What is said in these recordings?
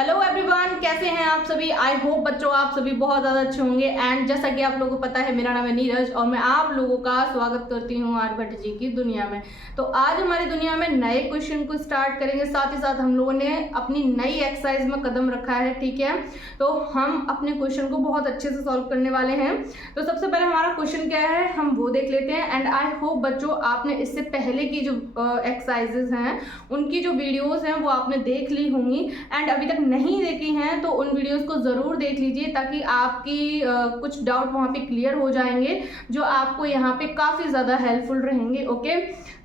Hello everyone, कैसे हैं आप सभी। आई होप बच्चों आप सभी बहुत ज़्यादा अच्छे होंगे। एंड जैसा कि आप लोगों को पता है, मेरा नाम है नीरज और मैं आप लोगों का स्वागत करती हूं आर्यभट्ट जी की दुनिया में। तो आज हमारी दुनिया में नए क्वेश्चन को स्टार्ट करेंगे, साथ ही साथ हम लोगों ने अपनी नई एक्सरसाइज में कदम रखा है। ठीक है, तो हम अपने क्वेश्चन को बहुत अच्छे से सॉल्व करने वाले हैं। तो सबसे पहले हमारा क्वेश्चन क्या है हम वो देख लेते हैं। एंड आई होप बच्चों आपने इससे पहले की जो एक्सरसाइजेज हैं उनकी जो वीडियोज़ हैं वो आपने देख ली होंगी। एंड अभी तक नहीं देखी हैं तो उन वीडियोस को ज़रूर देख लीजिए, ताकि आपकी कुछ डाउट वहाँ पे क्लियर हो जाएंगे, जो आपको यहाँ पे काफ़ी ज़्यादा हेल्पफुल रहेंगे। ओके,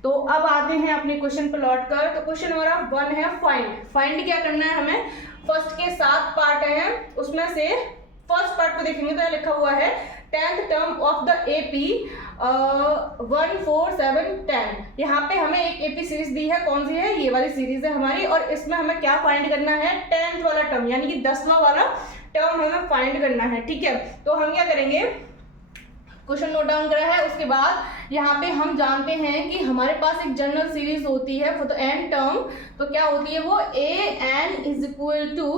तो अब आते हैं अपने क्वेश्चन पर लौट कर। तो क्वेश्चन हमारा 1 है फाइंड क्या करना है हमें। फर्स्ट के 7 पार्ट हैं, उसमें से फर्स्ट पार्ट को देखेंगे तो लिखा हुआ है 10th term of the AP 1 4 7 10। यहाँ पे हमें एक AP सीरीज दी है, कौन सी है, ये वाली सीरीज है हमारी। और इसमें हमें क्या फाइंड करना है, 10th वाला टर्म यानी कि 10वां वाला टर्म हमें फाइंड करना है। ठीक है, तो हम क्या करेंगे, क्वेश्चन नोट डाउन करा है। उसके बाद यहाँ पे हम जानते हैं कि हमारे पास एक जनरल सीरीज होती है फॉर द n टर्म। तो क्या होती है वो, an is equal to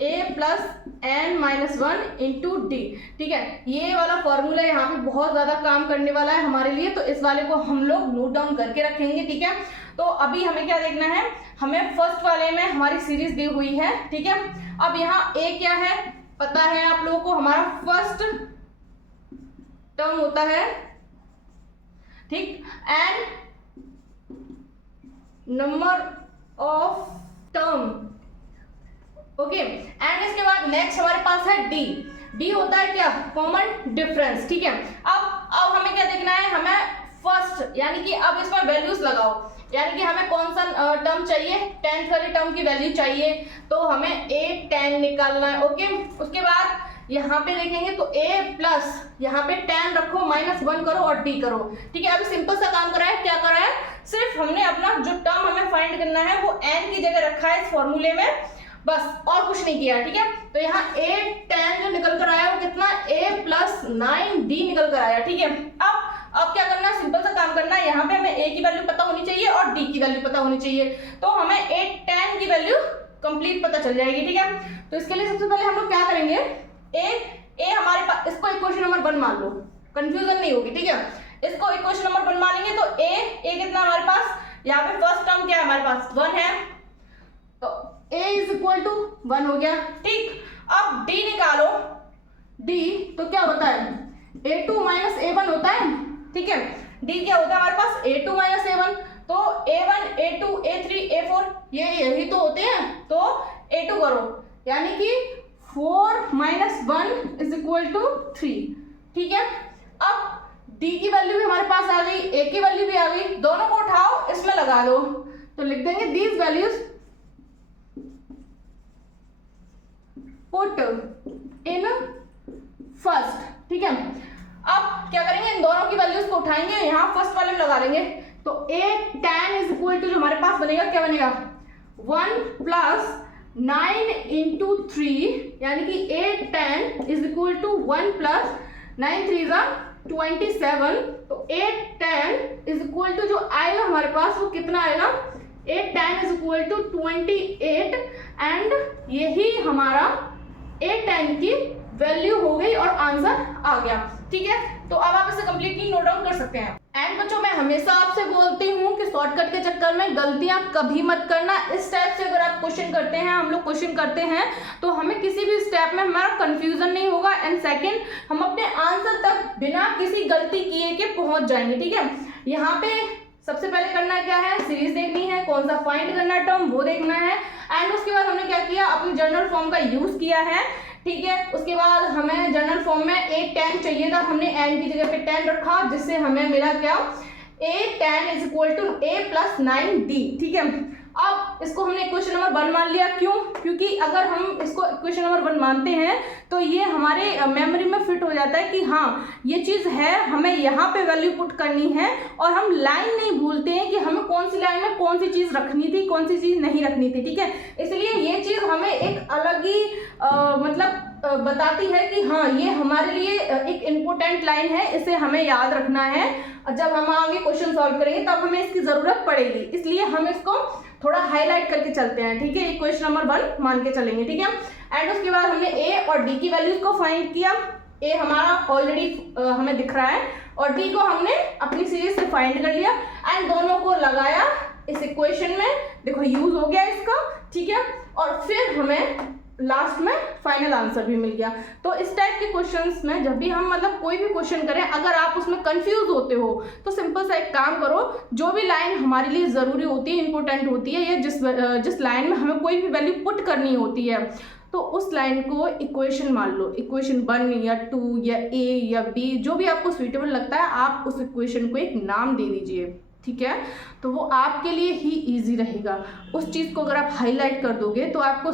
a plus n minus 1 into d. ठीक है, ये वाला फॉर्मूला यहाँ पे बहुत ज़्यादा काम करने वाला है हमारे लिए, तो इस वाले को हम लोग नोट डाउन करके रखेंगे। ठीक है, तो अभी हमें क्या देखना है, हमें फर्स्ट वाले में हमारी सीरीज दी हुई है। ठीक है, अब यहाँ a क्या है पता है आप लोगों को, हमारा फर्स्ट टर्म होता है, ठीक, and number of term. Okay, and इसके बाद नेक्स्ट हमारे पास है डी होता है क्या, कॉमन डिफरेंस। ठीक है, अब हमें क्या देखना है, हमें फर्स्ट यानी कि अब इसमें वैल्यूज लगाओ, यानी कि हमें कौन सा टर्म चाहिए, 10th वाले टर्म की वैल्यू चाहिए, तो हमें a 10 निकालना है। ओके, उसके बाद यहाँ पे देखेंगे तो a प्लस यहाँ पे 10 रखो, माइनस 1 करो और d करो। ठीक है, अभी सिंपल सा काम करा है, क्या करा है, सिर्फ हमने अपना जो टर्म हमें फाइंड करना है वो n की जगह रखा है इस फॉर्मूले में, बस और कुछ नहीं किया। ठीक है, तो यहाँ a 10 जो निकल कर आया वो कितना, a प्लस 9d निकल कर आया। ठीक है, अब क्या करना है, सिंपल सा काम करना है, यहाँ पे हमें a की वैल्यू पता होनी चाहिए और d की वैल्यू पता होनी चाहिए, तो हमें a 10 की वैल्यू कंप्लीट पता चल जाएगी। ठीक है, तो इसके लिए सबसे पहले हम लोग क्या करेंगे, a हमारे पास, इसको इक्वेशन नंबर 1 मान लो, कंफ्यूजन नहीं होगी। ठीक है, इसको इक्वेशन नंबर 1 मानेंगे तो a कितना हमारे पास, यहाँ पे फर्स्ट टर्म क्या है हमारे पास 1 है, तो a इज इक्वल टू 1 हो गया। ठीक, अब d निकालो, d तो क्या होता है, a2 माइनस a1 होता है। ठीक है, d क्या होता है हमारे पास, a2 माइनस a1, तो a1 a2 a3 a4 यही तो होते हैं, तो a2 करो, यानी कि 4 माइनस 1 इज इक्वल टू 3। ठीक है, अब d की वैल्यू भी हमारे पास आ गई, a की वैल्यू भी आ गई, दोनों को उठाओ इसमें लगा दो, तो लिख देंगे these values put in first. ठीक है, अब क्या करेंगे, इन दोनों की वैल्यूज को उठाएंगे, यहाँ फर्स्ट वाले में लगा लेंगे, तो a 10 इज इक्वल टू जो हमारे पास बनेगा क्या बनेगा, 1 प्लस 9 इंटू 3, यानी कि a 10 is equal to 1 plus 9 3 जा 27, तो a 10 इज इक्वल टू जो आएगा हमारे पास वो कितना आएगा, a 10 is equal to 28, and यही हमारा a 10 की वैल्यू हो गई और आंसर आ गया। ठीक है, तो अब आप इसे कंप्लीटली नोट डाउन कर सकते हैं। एंड बच्चों मैं हमेशा आपसे बोलती हूँ कि शॉर्टकट के चक्कर में गलतियां कभी मत करना। इस टाइप से अगर आप क्वेश्चन करते हैं, हम लोग क्वेश्चन करते हैं, तो हमें किसी भी स्टेप में हमारा कंफ्यूजन नहीं होगा, एंड सेकंड हम अपने आंसर तक बिना किसी गलती किए के पहुंच जाएंगे। ठीक है, यहाँ पे सबसे पहले करना क्या है, सीरीज देखनी है, कौन सा फाइंड करना है टर्म वो देखना है, एंड उसके बाद हमने क्या किया, अपनी जनरल फॉर्म का यूज किया है। ठीक है, उसके बाद हमें जनरल फॉर्म में a 10 चाहिए था, हमने n की जगह पे 10 रखा, जिससे हमें मिला क्या, a 10 is equal to a plus 9d। ठीक है, अब इसको हमने इक्वेशन नंबर 1 मान लिया, क्यों, क्योंकि अगर हम इसको इक्वेशन नंबर 1 मानते हैं तो ये हमारे मेमोरी में फिट हो जाता है कि हाँ ये चीज़ है, हमें यहाँ पे वैल्यू पुट करनी है, और हम लाइन नहीं भूलते हैं कि हमें कौन सी लाइन में कौन सी चीज़ रखनी थी, कौन सी चीज़ नहीं रखनी थी। ठीक है, इसलिए ये चीज़ हमें एक अलग ही मतलब बताती है कि हाँ ये हमारे लिए एक इम्पोर्टेंट लाइन है, इसे हमें याद रखना है, जब हम आगे क्वेश्चन सॉल्व करेंगे तब हमें इसकी ज़रूरत पड़ेगी, इसलिए हम इसको थोड़ा हाईलाइट करके चलते हैं, ठीक है। इक्वेशन नंबर 1 मान के चलेंगे, ठीक है। एंड उसके बाद हमने ए और डी की वैल्यूज को फाइंड किया। ए हमारा ऑलरेडी हमें दिख रहा है और डी को हमने अपनी सीरीज से फाइंड कर लिया एंड दोनों को लगाया इस इक्वेशन में, देखो यूज हो गया इसका, ठीक है। और फिर हमें लास्ट में फाइनल आंसर भी मिल गया। तो इस टाइप के क्वेश्चंस में जब भी हम मतलब कोई भी क्वेश्चन करें, अगर आप उसमें कंफ्यूज होते हो तो सिंपल सा एक काम करो, जो भी लाइन हमारे लिए ज़रूरी होती है, इंपॉर्टेंट होती है, या जिस लाइन में हमें कोई भी वैल्यू पुट करनी होती है, तो उस लाइन को इक्वेशन मान लो, इक्वेशन 1 या 2 या ए या बी, जो भी आपको सुइटेबल लगता है, आप उस इक्वेशन को एक नाम दे दीजिए, ठीक है। तो वो आपके लिए ही इजी रहेगा। उस चीज़ को अगर आप हाईलाइट कर दोगे तो आपको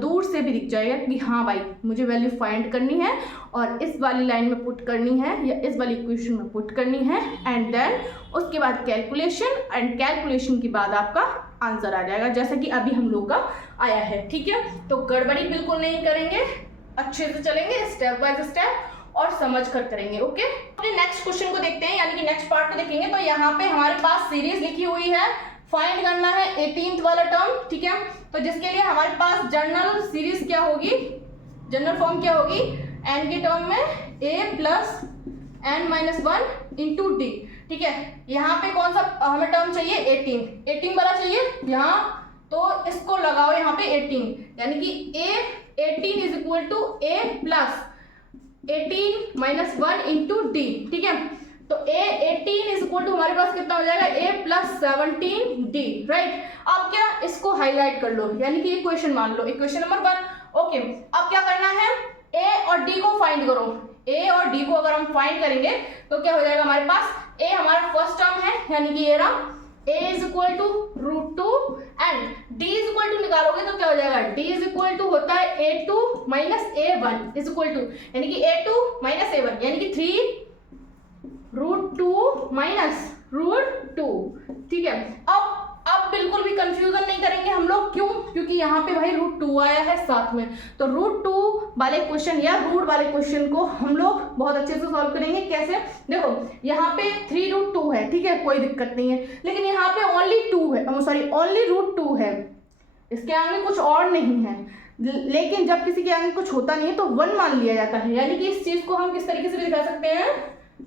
दूर से भी दिख जाएगा कि हाँ भाई मुझे वैल्यू फाइंड करनी है और इस वाली लाइन में पुट करनी है या इस वाली इक्वेशन में पुट करनी है, एंड देन उसके बाद कैलकुलेशन, एंड कैलकुलेशन के बाद आपका आंसर आ जाएगा, जैसा कि अभी हम लोग का आया है, ठीक है। तो गड़बड़ी बिल्कुल नहीं करेंगे, अच्छे से चलेंगे स्टेप बाय स्टेप और समझ कर करेंगे, ओके। अपने नेक्स्ट क्वेश्चन को देखते हैं, यानी कि नेक्स्ट पार्ट को देखेंगे। तो यहाँ पे हमारे पास सीरीज लिखी हुई है, फाइंड करना है 18th वाला टर्म, ठीक है। तो जिसके लिए हमारे पास जनरल सीरीज क्या होगी, जनरल फॉर्म क्या होगी, एन के टर्म में a plus n minus 1 into d, ठीक है। यहाँ पे कौन सा हमें टर्म चाहिए, 18 वाला चाहिए यहाँ, तो इसको लगाओ यहाँ पे 18, यानी कि a 18 is equal to a plus 18 minus 1 into d, ठीक है। तो a 18 इज इक्वल टू हमारे पास कितना हो जाएगा, a प्लस 17 डी, राइट। अब क्या, इसको हाईलाइट कर लो, यानी कि इक्वेशन मान लो, इक्वेशन नंबर 1, ओके। अब क्या करना है, a और d को फाइंड करो। a और d को अगर हम फाइंड करेंगे तो क्या हो जाएगा हमारे पास, a हमारा फर्स्ट टर्म है, यानी कि ये रहा a is equal to √2 and d is equal to निकालोगे तो क्या हो जाएगा, d इज इक्वल टू होता है a2 minus a1 is equal to, यानी कि a2 माइनस a1, यानी कि 3√2 माइनस √2, ठीक है। अब बिल्कुल भी कंफ्यूजन नहीं करेंगे हम लोग, क्यों, क्योंकि यहाँ पे भाई √2 आया है साथ में, तो √2 वाले क्वेश्चन या रूट वाले क्वेश्चन को हम लोग बहुत अच्छे से सॉल्व करेंगे। कैसे, देखो यहाँ पे 3√2 है, ठीक है, कोई दिक्कत नहीं है, लेकिन यहाँ पे ओनली 2 है, सॉरी ओनली √2 है, इसके आगे कुछ और नहीं है। लेकिन जब किसी के आगे कुछ होता नहीं है तो 1 मान लिया जाता है, यानी कि इस चीज को हम किस तरीके से भी दिखा सकते हैं,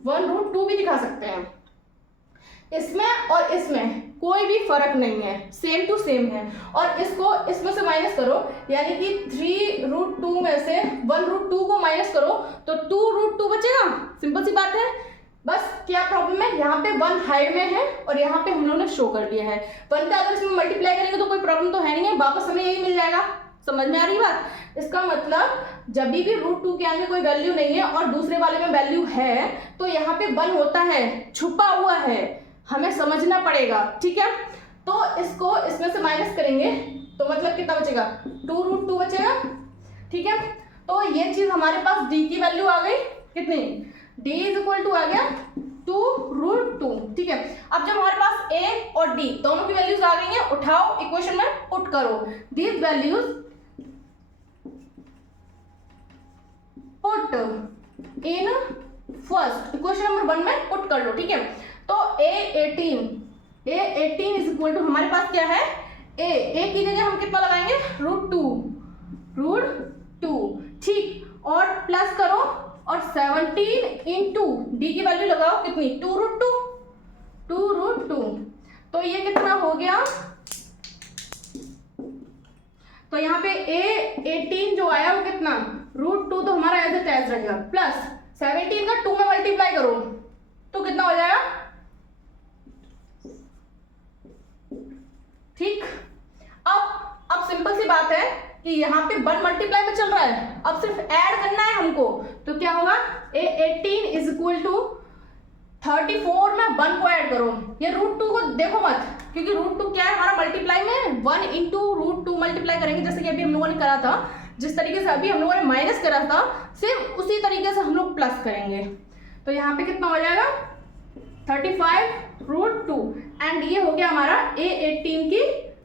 1√2 भी दिखा सकते हैं। इसमें और इसमें कोई भी फर्क नहीं है, सेम टू सेम है। और इसको इसमें से माइनस करो, यानी कि 3√2 में से 1√2 को माइनस करो तो 2√2 बचेगा, सिंपल सी बात है। बस क्या प्रॉब्लम है, यहाँ पे 1 हाइड में है और यहाँ पे हम लोगों ने शो कर दिया है 1 का, अगर इसमें मल्टीप्लाई करेंगे तो कोई प्रॉब्लम तो है नहीं है, वापस हमें यही मिल जाएगा। समझ में आ रही बात। इसका मतलब जब भी √2 के आगे कोई वैल्यू नहीं है और दूसरे वाले में वैल्यू है तो यहाँ पे 1 होता है, छुपा हुआ है, हमें समझना पड़ेगा, ठीक है। तो इसको इसमें से माइनस करेंगे तो मतलब कितना बचेगा, 2√2 बचेगा, ठीक है। तो ये चीज हमारे पास d की वैल्यू आ गई, कितनी, d इज इक्वल टू आ गया 2√2, ठीक है। अब जब हमारे पास a और d दोनों की वैल्यूज आ गई हैं, उठाओ इक्वेशन में पुट करो, these values put in first equation number 1 में पुट कर लो, ठीक है। तो a18 इज इक्वल टू हमारे पास क्या है, a की जगह हम कितना लगाएंगे, √2, ठीक, और प्लस करो और 17 इंटू डी की वैल्यू लगाओ, कितनी, 2√2, तो ये कितना हो गया, तो यहाँ पे a18 जो आया वो कितना, √2 तो हमारा एज इट एज रहेगा, प्लस 17 का 2 में मल्टीप्लाई करो तो कितना हो जाएगा, ठीक। अब सिंपल सी बात है कि यहाँ पे 1 मल्टीप्लाई में चल रहा है, अब सिर्फ ऐड करना है हमको, तो क्या होगा, a18 इज इक्वल टू 34 में 1 को ऐड करो, ये √2 को देखो मत, क्योंकि √2 क्या है हमारा मल्टीप्लाई में, 1 इंटू √2 मल्टीप्लाई करेंगे, जैसे कि अभी हम लोगों ने करा था, जिस तरीके से अभी हम लोगों ने माइनस करा था, सिर्फ उसी तरीके से हम लोग प्लस करेंगे। तो यहाँ पे कितना हो जाएगा, 35√2, एंड ये हो गया हमारा a18 की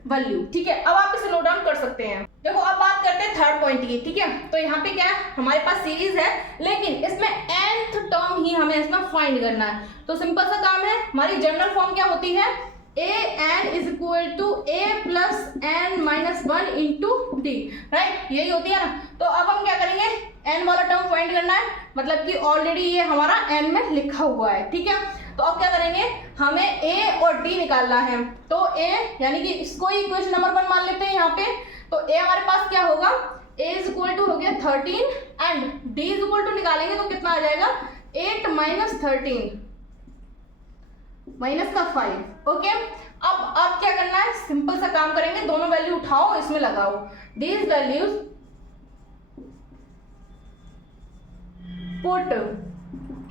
वैल्यू, ठीक है। अब आप इसे नोट डाउन कर सकते हैं। देखो अब बात करते हैं थर्ड पॉइंट की, ठीक है। तो यहाँ पे क्या है, हमारे पास सीरीज है, लेकिन इसमें nth टर्म ही हमें इसमें फाइंड करना है। तो सिंपल सा काम है, हमारी जनरल फॉर्म क्या होती है, a n is equal to a plus n minus 1 into d, right, यही होती है ना। तो अब हम क्या करेंगे, एन वाला टर्म फाइंड करना है, मतलब कि ऑलरेडी ये हमारा एन में लिखा हुआ है, ठीक है। तो अब क्या करेंगे, हमें ए और डी निकालना है। तो ए यानी कि इसको ही इक्वेशन नंबर 1 मान लेते हैं यहाँ पे। तो ए हमारे पास क्या होगा, ए इज इक्वल टू हो गया 13 and d is equal to निकालेंगे तो कितना आ जाएगा 8 माइनस 13 माइनस का 5, ओके। अब क्या करना है, सिंपल सा काम करेंगे, दोनों वैल्यू उठाओ, इसमें लगाओ, these values put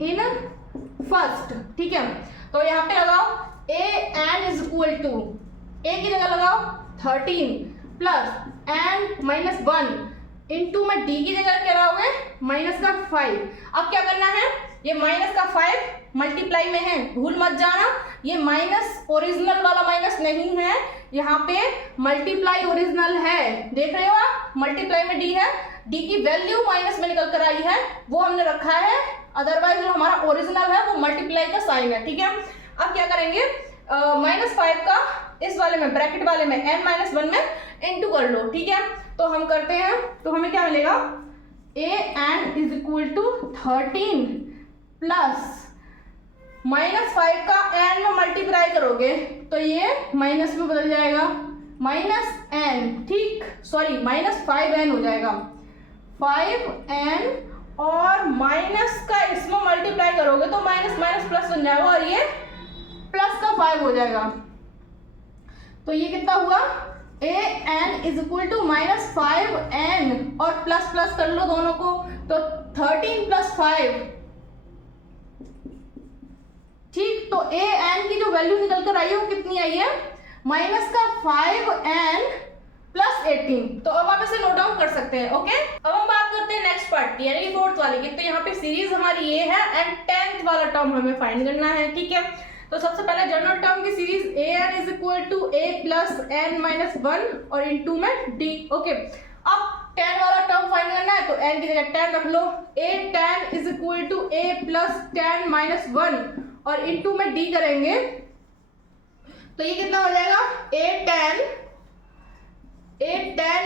in first, ठीक है। तो यहाँ पे लगाओ ए एन इज इक्वल टू, ए की जगह लगाओ 13 प्लस एन माइनस 1 इंटू में डी की जगह क्या लगाओगे माइनस का 5। अब क्या करना है, ये माइनस का 5 मल्टीप्लाई में है, भूल मत जाना, ये माइनस ओरिजिनल वाला माइनस नहीं है, यहाँ पे मल्टीप्लाई ओरिजिनल है, देख रहे हो आप, मल्टीप्लाई में डी है, डी की वैल्यू माइनस में निकल कर आई है, वो हमने रखा है, अदरवाइज जो हमारा ओरिजिनल है वो मल्टीप्लाई का साइन है, ठीक है। अब क्या करेंगे, -5 का इस वाले में ब्रैकेट वाले में n माइनस 1 में इंटू कर लो, ठीक है। तो हम करते हैं, तो हमें क्या मिलेगा, a n is equal to 13 plus -5 का n में मल्टीप्लाई करोगे तो ये माइनस में बदल जाएगा, -n, ठीक, सॉरी -5n हो जाएगा, 5n और माइनस का इसमें मल्टीप्लाई करोगे तो माइनस माइनस प्लस बन जाएगा और ये प्लस का 5 हो जाएगा। तो ये कितना हुआ, a n is equal to -5n और प्लस प्लस कर लो दोनों को, तो 13 प्लस 5, ठीक। तो ए एन की जो वैल्यू निकल कर आई है वो कितनी आई है, माइनस का 5n प्लस 18। तो अब आप इसे नोट डाउन कर सकते हैं, ओके। अब हम बात करते हैं नेक्स्ट पार्ट की, यानी 4th वाले की। तो यहाँ पे सीरीज हमारी ये है एंड 10th वाला टर्म हमें फाइंड करना है, ठीक है। तो सबसे पहले जनरल टर्म की series a n is equal to a plus n minus 1 और इंटू में डी, ओके। अब 10 वाला टर्म फाइंड करना है तो n की जगह 10 रख लो, a 10 is equal to a plus 10 minus 1 और इंटू में डी करेंगे तो ये कितना हो जाएगा, a 10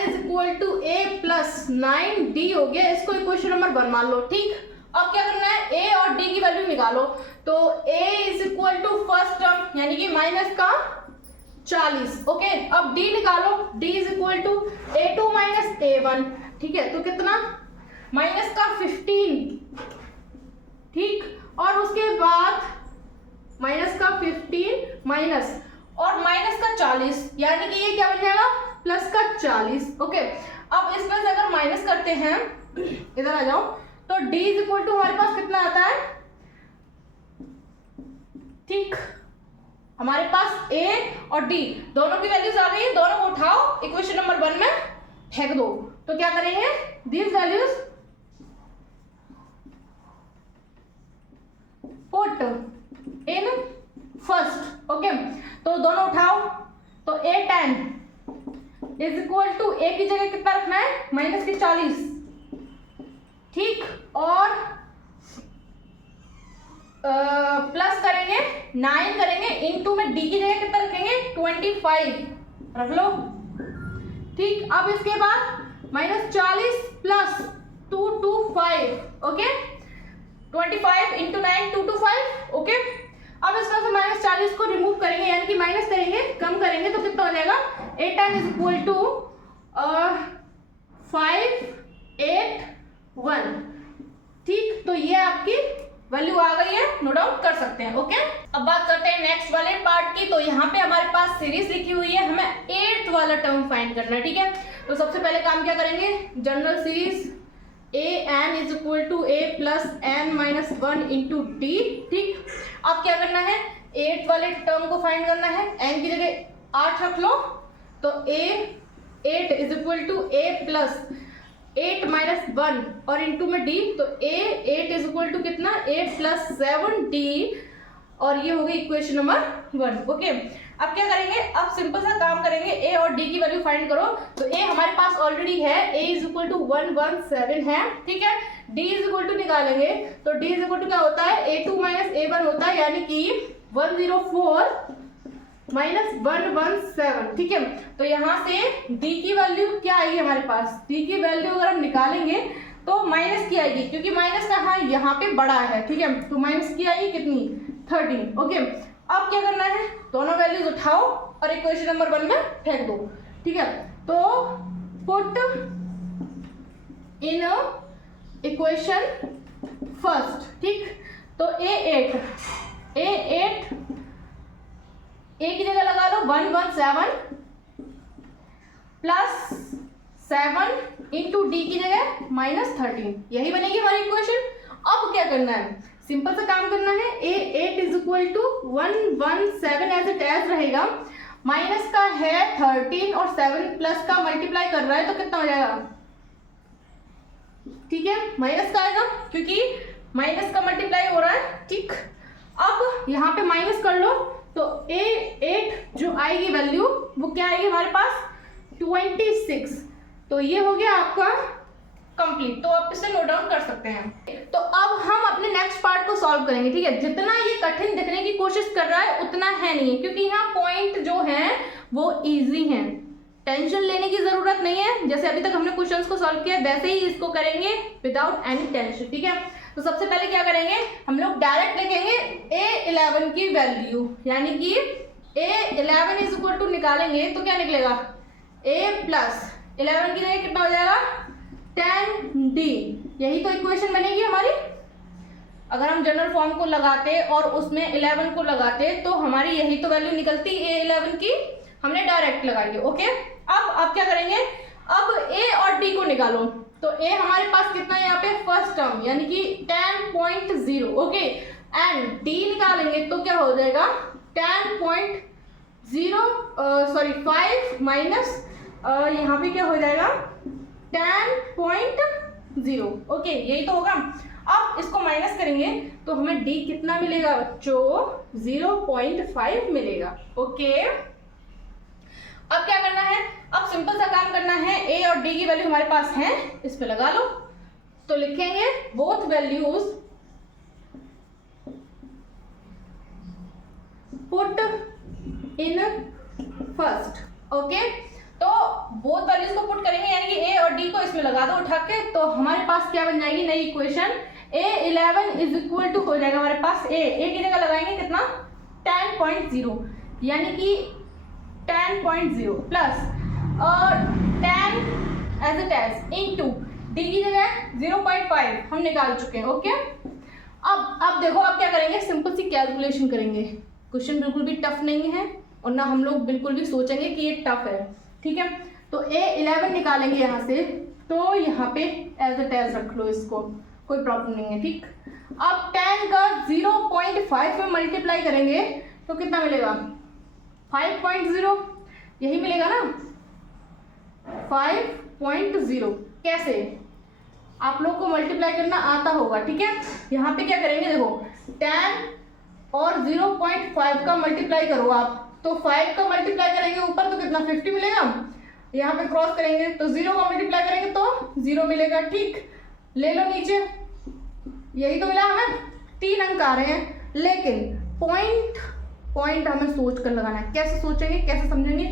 is equal to a plus 9d हो गया, इसको इक्वेशन नंबर 1 मान लो, ठीक। अब क्या करना है, ए और डी की वैल्यू निकालो। तो a is equal to first term यानी कि माइनस का 40, ओके। अब d निकालो, d is equal to a2 minus a1, ठीक है। तो कितना, माइनस का 15, ठीक। और उसके बाद माइनस का 15 माइनस और माइनस का 40 यानी कि ये क्या बन जाएगा, प्लस का 40, ओके। अब इसमें से अगर माइनस करते हैं, इधर आ जाओ, तो d इज इक्वल टू हमारे पास कितना आता है, ठीक। हमारे पास a और d दोनों की वैल्यूज आ गई है, दोनों को उठाओ इक्वेशन नंबर 1 में फेंक दो। तो क्या करेंगे, these values put in first, okay. तो दोनों उठाओ, तो a 10 is equal to a की जगह कितना रखना है, माइनस की 40, ठीक। और प्लस करेंगे 9 करेंगे, इनटू में डी की जगह कितना रखेंगे 25 रख लो, ठीक। अब इसके बाद -40 प्लस 225, ओके, 25 इंटू 9 225, ओके। अब इसमें से -40 को रिमूव करेंगे यानी कि माइनस करेंगे, कम करेंगे तो कितना हो जाएगा, 8 इज इक्वल टू 581, ठीक। तो ये आपकी वैल्यू आ गई है, नोट डाउन कर सकते हैं, ओके। अब बात करते हैं नेक्स्ट वाले पार्ट की। तो यहाँ पे हमारे पास सीरीज लिखी हुई है, हमें 8th वाला टर्म फाइंड करना है, ठीक है। तो सबसे पहले काम क्या करेंगे, general series a n is equal to a plus n minus 1 into d, ठीक। अब क्या करना है, 8th वाले टर्म को फाइंड करना है, एन की जगह 8 रख लो, तो a 8 is equal to a plus 8 minus 1 और इंटू में डी, तो a 8 इज इक्वल टू कितना 8 प्लस 7d और ये हो गई इक्वेशन नंबर 1, ओके। अब क्या करेंगे, अब सिंपल सा काम करेंगे, a और d की वैल्यू फाइंड करो। तो a हमारे पास ऑलरेडी है, a इज इक्वल टू 117 है, ठीक है। d इज इक्वल टू निकालेंगे तो d इज इक्वल टू क्या होता है, a2 माइनस a1 होता है यानी कि 104 -117, ठीक है। तो यहाँ से d की वैल्यू क्या आएगी हमारे पास, d की वैल्यू अगर हम निकालेंगे तो माइनस की आएगी, क्योंकि माइनस का हाँ यहाँ पे बड़ा है, ठीक है। तो माइनस की आएगी कितनी, 13, ओके। अब क्या करना है, दोनों वैल्यूज उठाओ और इक्वेशन नंबर 1 में फेंक दो, ठीक है। तो पुट इन इक्वेशन फर्स्ट, ठीक। तो A8 A की जगह लगा लो 117 प्लस 7 इंटू डी की जगह -13, यही बनेगी हमारी इक्वेशन। अब क्या करना है, सिंपल सा काम करना है। A8 is equal to 117 as it as रहेगा, माइनस का है 13 और 7 प्लस का मल्टीप्लाई कर रहा है तो कितना हो जाएगा, ठीक है, माइनस का आएगा क्योंकि माइनस का मल्टीप्लाई हो रहा है, ठीक। अब यहाँ पे माइनस कर लो तो A8 जो आएगी वैल्यू वो क्या आएगी हमारे पास, 26। तो ये हो गया आपका कंप्लीट, तो आप इसे नोट डाउन कर सकते हैं। तो अब हम अपने नेक्स्ट पार्ट को सॉल्व करेंगे, ठीक है। जितना ये कठिन दिखने की कोशिश कर रहा है उतना है नहीं है, क्योंकि यहाँ पॉइंट जो है वो इजी हैं, टेंशन लेने की जरूरत नहीं है। जैसे अभी तक हमने क्वेश्चंस को सॉल्व किया वैसे ही इसको करेंगे विदाउट एनी टेंशन, ठीक है। तो सबसे पहले क्या करेंगे, हम लोग डायरेक्ट लिखेंगे A11 की वैल्यू, यानी कि A11 इज इक्वल टू निकालेंगे तो क्या निकलेगा, A प्लस 11 की जगह कितना हो जाएगा 10D, यही तो इक्वेशन बनेगी हमारी। अगर हम जनरल फॉर्म को लगाते और उसमें 11 को लगाते तो हमारी यही तो वैल्यू निकलती A11 की, हमने डायरेक्ट लगाई, ओके। अब आप क्या करेंगे, अब A और D को निकालो। तो A हमारे पास कितना है यहाँ पे, फर्स्ट टर्म यानी कि 10.0, ओके। एंड D निकालेंगे तो क्या हो जाएगा 5 माइनस यहाँ पे क्या हो जाएगा 10.0, ओके, यही तो होगा। अब इसको माइनस करेंगे तो हमें D कितना मिलेगा, जो 0.5 मिलेगा, ओके। अब क्या करना है, अब सिंपल सा काम करना है, A और D की वैल्यू हमारे पास है, इस पे लगा लो। तो लिखेंगे both values put in first, okay. तो बोथ वैल्यूज को पुट करेंगे यानी कि A और D को इसमें लगा दो उठा के, तो हमारे पास क्या बन जाएगी नई equation, A11 is equal to हो जाएगा हमारे पास A की जगह लगाएंगे कितना 10.0, यानी कि 10.0 प्लस और 10 as it as into d की जगह 0.5 हम निकाल चुके हैं, ओके। अब देखो आप क्या करेंगे, सिंपल सी कैलकुलेशन करेंगे। क्वेश्चन बिल्कुल भी टफ नहीं है और ना हम लोग बिल्कुल भी सोचेंगे कि ये टफ है, ठीक है। तो A11 निकालेंगे यहाँ से, तो यहाँ पे एज इट एज रख लो इसको, कोई प्रॉब्लम नहीं है, ठीक। अब 10 का 0.5 में मल्टीप्लाई करेंगे तो कितना मिलेगा 5.0, यही मिलेगा ना 5.0। कैसे, आप लोग को मल्टीप्लाई करना आता होगा, ठीक है। यहाँ पे क्या करेंगे, देखो 10 और 0.5 का मल्टीप्लाई करो आप, तो 5 का मल्टीप्लाई करेंगे ऊपर तो कितना 50 मिलेगा, यहाँ पे क्रॉस करेंगे तो 0 का मल्टीप्लाई करेंगे तो 0 मिलेगा, ठीक। ले लो नीचे, यही तो मिला हमें, 3 अंक आ रहे हैं। लेकिन पॉइंट हमें सोच कर लगाना है। कैसे सोचेंगे, कैसे समझेंगे,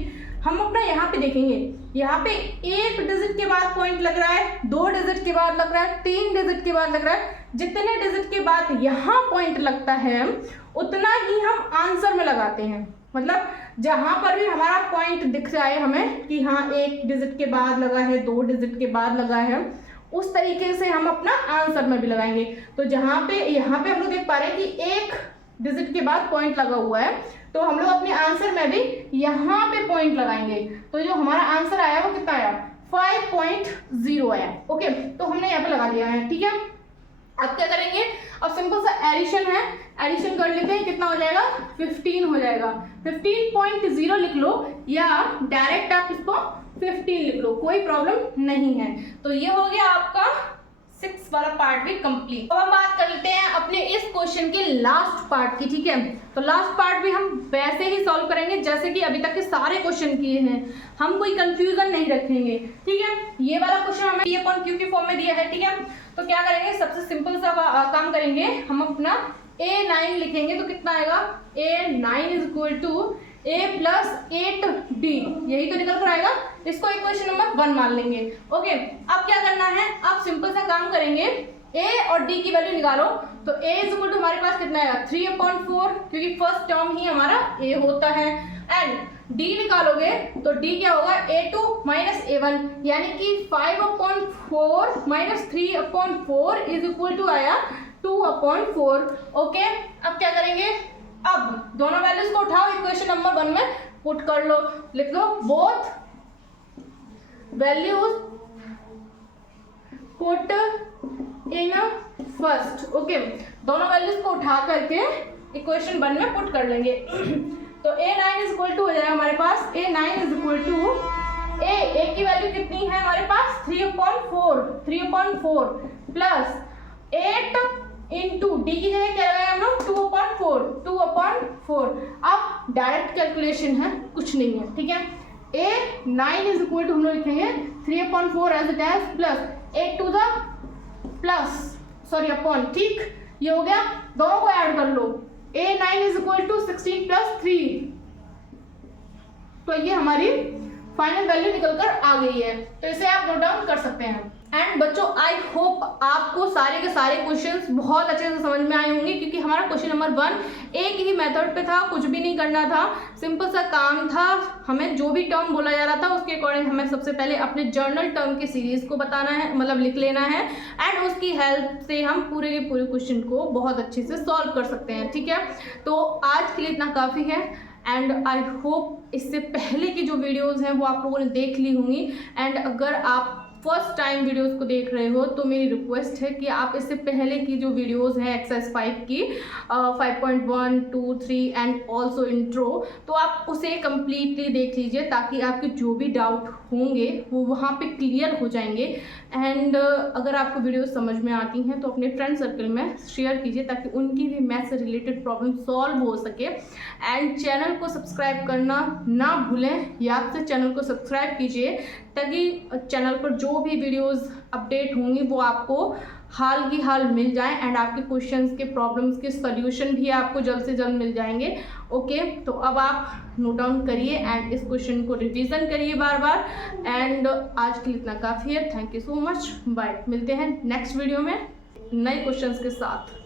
हम अपना यहाँ पे देखेंगे, यहाँ पे 1 डिजिट के बाद पॉइंट लग रहा है, 2 डिजिट के बाद लग रहा है, 3 डिजिट के बाद लग रहा है। जितने डिजिट के बाद यहाँ पॉइंट लगता है उतना ही हम आंसर में लगाते हैं। मतलब जहाँ पर भी हमारा पॉइंट दिख जाए हमें कि हाँ 1 डिजिट के बाद लगा है, 2 डिजिट के बाद लगा है, उस तरीके से हम अपना आंसर में भी लगाएंगे। तो जहाँ पे यहाँ पे हम लोग देख पा रहे हैं कि 1 डिजिट के बाद पॉइंट लगा हुआ है, तो हम लोग अपने आंसर में भी यहाँ पे पॉइंट लगाएंगे। तो जो हमारा आंसर आया वो कितना आया 5.0 आया, ओके। तो हमने यहाँ पे लगा दिया है, ठीक है। अब क्या करेंगे, अब सिंपल सा एडिशन है, एडिशन कर लेते हैं, कितना हो जाएगा 15 हो जाएगा। 15.0 लिख लो या डायरेक्ट आप इसको 15 लिख लो, कोई प्रॉब्लम नहीं है। तो ये हो गया आपका 6 वाला पार्ट भी कंप्लीट। अब हम बात कर लेते हैं अपने इस क्वेश्चन के लास्ट पार्ट की, ठीक है। तो लास्ट पार्ट भी हम वैसे ही सॉल्व करेंगे जैसे कि अभी तक के सारे क्वेश्चन किए हैं, हम कोई कंफ्यूजन नहीं रखेंगे, ठीक है। ये वाला क्वेश्चन हमें P अपॉन Q की फॉर्म में दिया है, ठीक है। तो क्या करेंगे, सबसे सिंपल सा काम करेंगे, हम अपना A9 लिखेंगे तो कितना आएगा, A9 is equal to a plus 8d, यही तो निकल कर आएगा। इसको इक्वेशन नंबर 1 मान लेंगे। ओके, अब क्या करना है, आप सिंपल सा काम करेंगे, a और d की वैल्यू निकालो। तो a इज इक्वल टू हमारे पास कितना आएगा 3/4, क्योंकि फर्स्ट टर्म ही हमारा a होता है। एंड d निकालोगे तो d क्या होगा a2 माइनस a1, यानी कि 5/4 माइनस 3/4 इज इक्वल टू आया 2/4। ओके, अब क्या करेंगे, अब दोनों वैल्यूज को उठाओ, इक्वेशन नंबर 1 में पुट कर लो, लिख लो both values put in first. Okay, दोनों वैल्यूज को उठा करके इक्वेशन 1 में पुट कर लेंगे। तो a9 इज इक्वल टू हो जाएगा हमारे पास, a9 is equal to a की वैल्यू कितनी है हमारे पास 3/4 प्लस 8 इंटू डी की जगह क्या लगाए हम लोग 2/4। अब डायरेक्ट कैलकुलेशन है, कुछ नहीं है, ठीक है। a9 इज इक्वल टू हम लोग लिखेंगे 3/4 as it as plus 8 to the plus sorry upon, ठीक, ये हो गया। दोनों को ऐड कर लो, a9 is equal to 16 plus 3, तो ये हमारी फाइनल वैल्यू निकल कर आ गई है। तो इसे आप नोट डाउन कर सकते हैं। एंड बच्चों, आई होप आपको सारे के सारे क्वेश्चंस बहुत अच्छे से समझ में आए होंगे, क्योंकि हमारा क्वेश्चन नंबर 1 एक ही मेथड पे था, कुछ भी नहीं करना था, सिंपल सा काम था। हमें जो भी टर्म बोला जा रहा था उसके अकॉर्डिंग हमें सबसे पहले अपने जर्नल टर्म की सीरीज को बताना है, मतलब लिख लेना है, एंड उसकी हेल्प से हम पूरे के पूरे क्वेश्चन को बहुत अच्छे से सॉल्व कर सकते हैं, ठीक है। तो आज के लिए इतना काफ़ी है, एंड आई होप इससे पहले की जो वीडियोज़ हैं वो आप लोगों ने देख ली होंगी। एंड अगर आप फर्स्ट टाइम वीडियोस को देख रहे हो तो मेरी रिक्वेस्ट है कि आप इससे पहले की जो वीडियोस हैं एक्सरसाइज 5 की 5.1, 2, 3 एंड ऑल्सो इंट्रो, तो आप उसे कम्प्लीटली देख लीजिए, ताकि आपके जो भी डाउट होंगे वो वहाँ पे क्लियर हो जाएंगे। एंड अगर आपको वीडियोस समझ में आती हैं तो अपने फ्रेंड सर्कल में शेयर कीजिए, ताकि उनकी भी मैथ से रिलेटेड प्रॉब्लम सॉल्व हो सके। एंड चैनल को सब्सक्राइब करना ना भूलें, याद से चैनल को सब्सक्राइब कीजिए, ताकि चैनल पर जो भी वीडियोस अपडेट होंगी वो आपको हाल की हाल मिल जाएं, एंड आपके क्वेश्चंस के प्रॉब्लम्स के सॉल्यूशन भी आपको जल्द से जल्द मिल जाएंगे। ओके, तो अब आप नोट डाउन करिए एंड इस क्वेश्चन को रिवीजन करिए बार बार। एंड आज के लिए इतना काफ़ी है। Thank you so much, bye. मिलते हैं नेक्स्ट वीडियो में नए क्वेश्चंस के साथ।